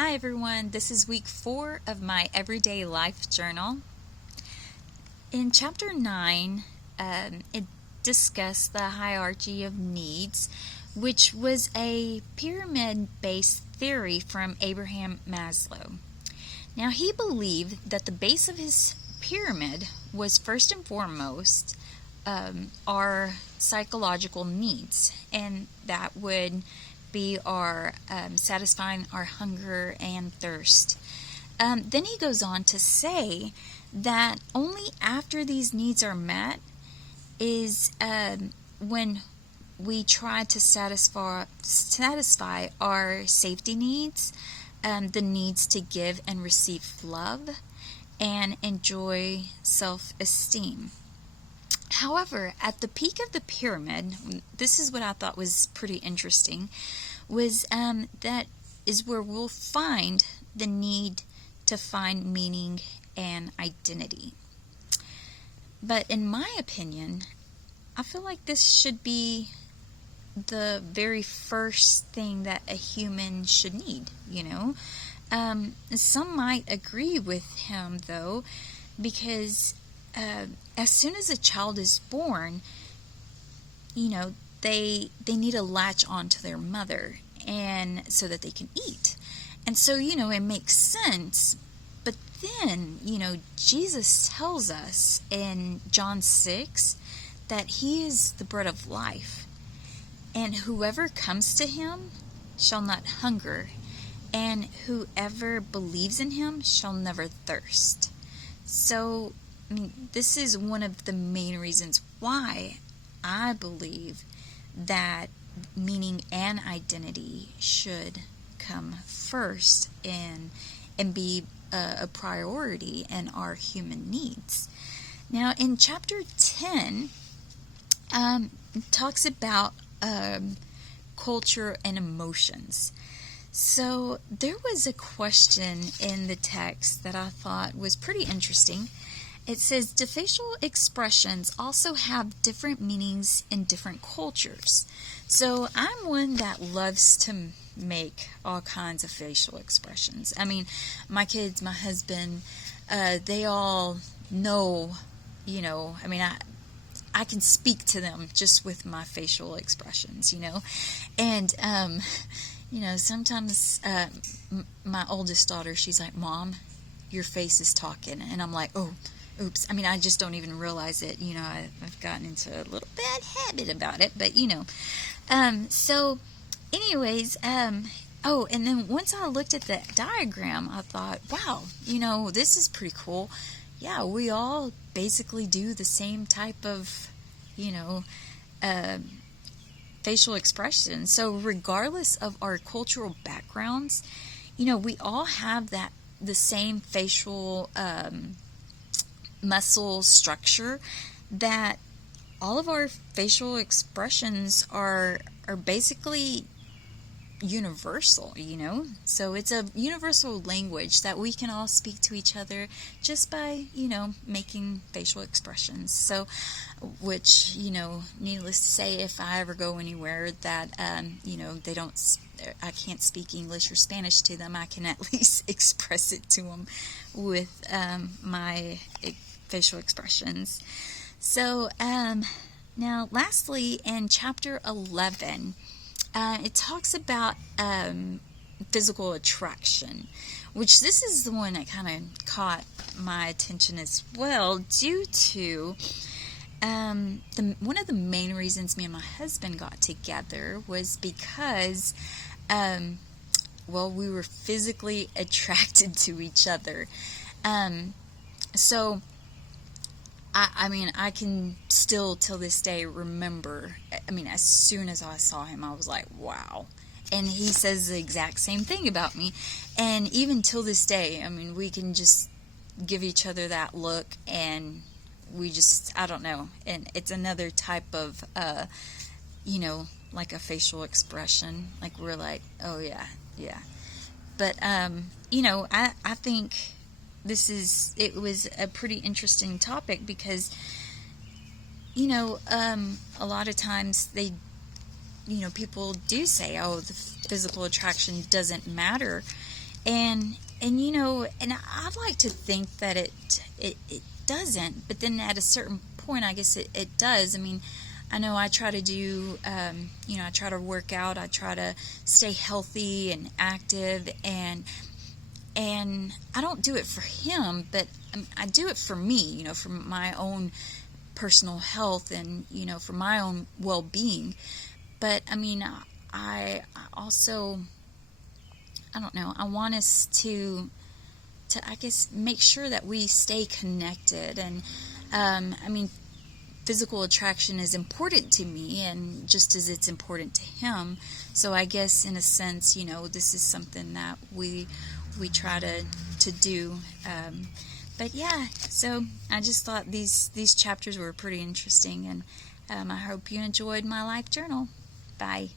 Hi everyone, this is week 4 of my Everyday Life Journal. In chapter 9, it discussed the hierarchy of needs, which was a pyramid-based theory from Abraham Maslow. Now, he believed that the base of his pyramid was first and foremost our psychological needs, and that would be our satisfying our hunger and thirst. Then he goes on to say that only after these needs are met is when we try to satisfy our safety needs, the needs to give and receive love and enjoy self-esteem. However, at the peak of the pyramid, this is what I thought was pretty interesting, was that is where we'll find the need to find meaning and identity. But in my opinion, I feel like this should be the very first thing that a human should need, Some might agree with him, though, because as soon as a child is born, they need to latch on to their mother and so that they can eat. And so, it makes sense. But then, Jesus tells us in John 6 that he is the bread of life. And whoever comes to him shall not hunger, and whoever believes in him shall never thirst. So, this is one of the main reasons why I believe that meaning and identity should come first and be a priority in our human needs. Now, in chapter 10, it talks about culture and emotions. So there was a question in the text that I thought was pretty interesting. It says, do facial expressions also have different meanings in different cultures? So I'm one that loves to make all kinds of facial expressions. My kids, my husband, they all know, I can speak to them just with my facial expressions, And, sometimes my oldest daughter, she's like, Mom, your face is talking. And I'm like, oh, oops. I just don't even realize it. I've gotten into a little bad habit about it, but so anyways, oh, and then once I looked at the diagram, I thought, wow, this is pretty cool. Yeah, we all basically do the same type of, facial expression. So regardless of our cultural backgrounds, we all have the same facial muscle structure, that all of our facial expressions are basically universal, So it's a universal language that we can all speak to each other just by, making facial expressions. So, which, needless to say, if I ever go anywhere that, they don't, I can't speak English or Spanish to them, I can at least express it to them with my facial expressions. So, now lastly, in chapter 11, it talks about physical attraction, which this is the one that kind of caught my attention as well, due to one of the main reasons me and my husband got together was because, we were physically attracted to each other. So I can still, till this day, remember, as soon as I saw him, I was like, wow. And he says the exact same thing about me. And even till this day, we can just give each other that look, and we just, I don't know. And it's another type of, like a facial expression. Like, we're like, oh, yeah. But, I think it was a pretty interesting topic because, a lot of times people do say, oh, the physical attraction doesn't matter And and I'd like to think that it doesn't, but then at a certain point, I guess it does. I mean, I know I try to do, I try to work out, I try to stay healthy and active, and I don't do it for him, but I do it for me, for my own personal health and, for my own well-being. But I mean, I also, I don't know, I want us to I guess make sure that we stay connected. And I mean, physical attraction is important to me, and just as it's important to him. So I guess in a sense, this is something that we try to do. But yeah, so I just thought these chapters were pretty interesting, and I hope you enjoyed my life journal. Bye.